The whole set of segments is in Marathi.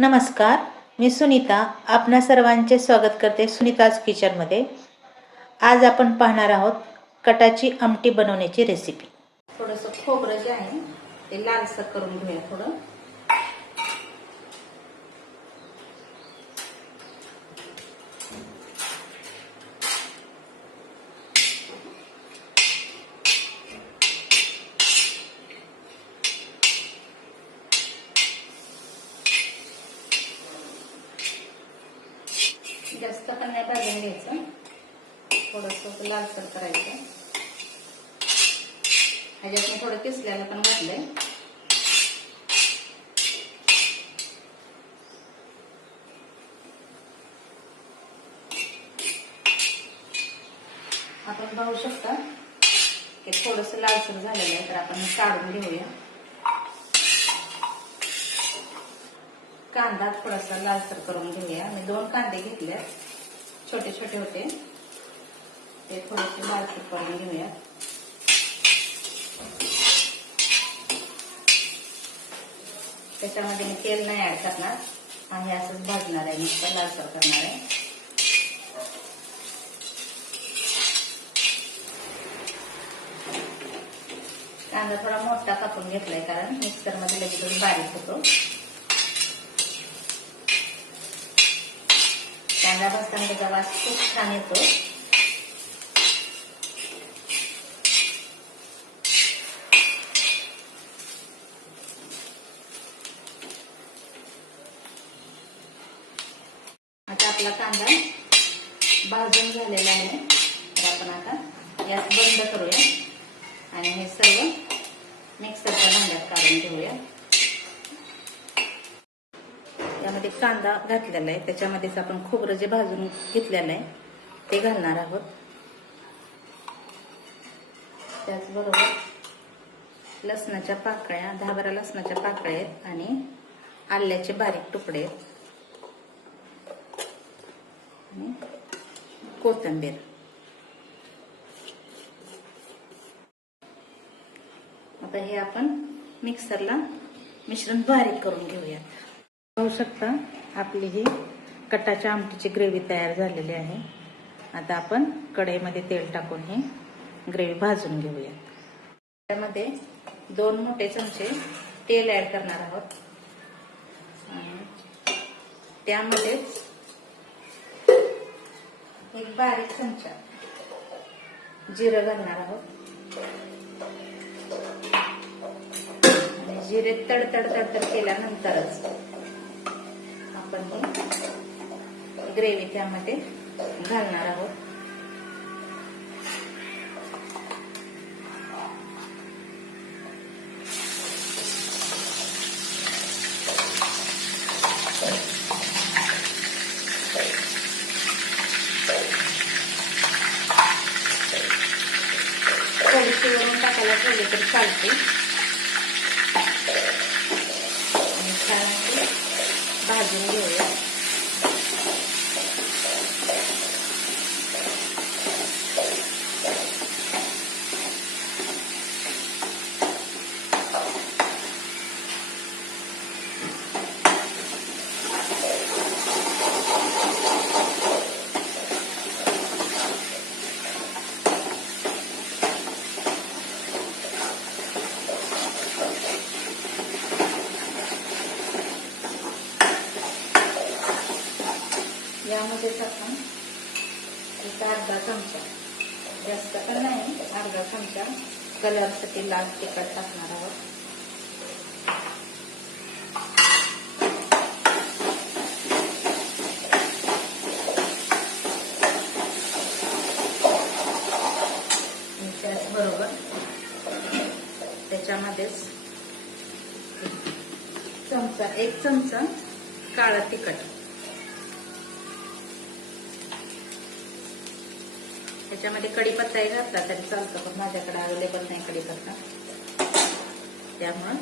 नमस्कार, मी सुनीता. आपणा सर्वांचे स्वागत करते सुनीताज किचनमध्ये. आज आपण पाहणार आहोत कटाची आमटी बनवण्याची रेसिपी. थोडंसं खोबरं जे आहे ते लालसर करून घेऊया. थोडं जास्त पण नाही भाजून घ्यायचं, थोडंसं लालसर करायचं. ह्याच्यात मी थोडं किसल्याला पण घातलंय. आपण पाहू शकता की थोडंसं लालसर झालेलं आहे, तर आपण काढून घेऊया. कांदा थोडासा लालसर करून घेऊया. मी 2 कांदे घेतले, छोटे छोटे होते, ते थोडेसे लालसर करून घेऊया. त्याच्यामध्ये मी तेल नाही ऍड करणार, आणि असंच भाजणार आहे, नुसतं लालसर करणार आहे. कांदा थोडा मोठा कापून घेतलाय, कारण मिक्सर मध्ये लगेच बारीक होतो. कांदा भाजताना त्याचा वास खूप छान येतो. आता आपला कांदा भाजून झालेला आहे, तर आपण आता गॅस बंद करूया आणि हे सर्व मिक्सरच्या भांड्यात काढून घेऊया. त्यामध्ये कांदा घातलेला आहे, त्याच्यामध्येच आपण खोबरं जे भाजून घेतलेलं आहे ते घालणार आहोत. त्याचबरोबर लसणाच्या पाकळ्या, 10-12 लसणाच्या पाकळ्या आहेत, आणि आल्याचे बारीक तुकडे आहेत, आणि कोथिंबीर. आता हे आपण मिक्सरला मिश्रण बारीक करून घेऊयात. पाहू शकता आपली ही कटाच्या आमटीची ग्रेव्ही तयार झालेली आहे. आता आपण कढईमध्ये तेल टाकून ही ग्रेव्ही भाजून घेऊया. त्यामध्ये 2 मोठे चमचे तेल ऍड करणार आहोत, आणि त्यामध्येच 1 बारीक चमचा जिरं घालणार आहोत. आणि जिरे तडतड केल्यानंतरच आपण ही ग्रेव्ही त्यामध्ये घालणार आहोत. थोडीशी वरून टाकायला ठेवले तर चालते, आणि छान भाजून घेऊया. यामध्येच आपण एक अर्धा चमचा, जास्त पण नाही, अर्धा चमचा कलरसाठी लाल तिखट टाकणार आहोत. त्याचबरोबर त्याच्यामध्येच 1 चमचा काळं तिखट. त्याच्यामध्ये कढीपत्ताही घातला तरी चालतं, पण माझ्याकडे अवेलेबल नाही कढीपत्ता, त्यामुळं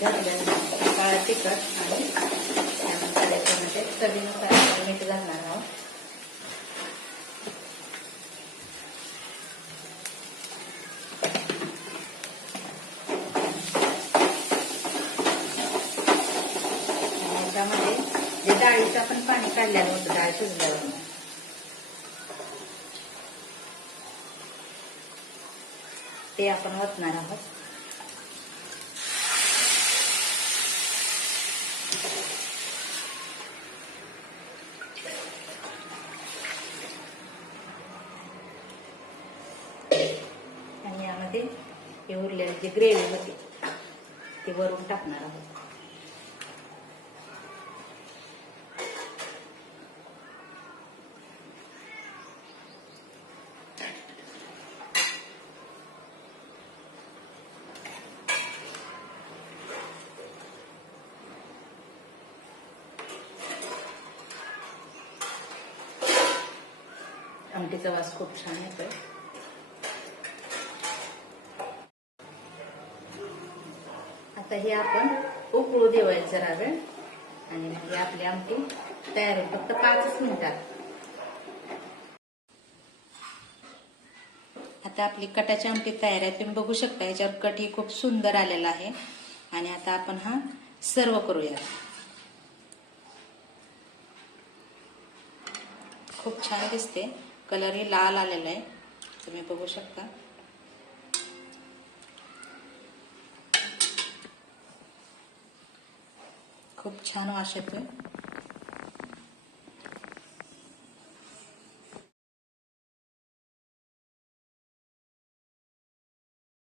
घातल्यानंतर काळं तिखट, आणि त्यानंतर याच्यामध्ये चवीनुसार मीठ घालणार आहोत. डाळीचं आपण पाणी काढलेलं होतं डाळ शिजल्यावर. ते आपण ओतणार आहोत. आणि यामध्ये हे उरलेली जी ग्रेव्ही होती ती वरून टाकणार आहोत. आमटीचा वास खूप छान येतोय. आता हे आपण उकळू देऊया जरा वेळ आणि मग आपली आमटी तयार होईल फक्त 5 मिनिटात. आता आपली कटाची आमटी तयार आहे. तुम्ही बघू शकता याच्यावर कट ही खूप सुंदर आलेला आहे. आणि आता आपण हा सर्व करूया. खूप छान दिसते. कलरही लाल आलेला आहे तुम्ही बघू शकता. खूप छान वास येतोय.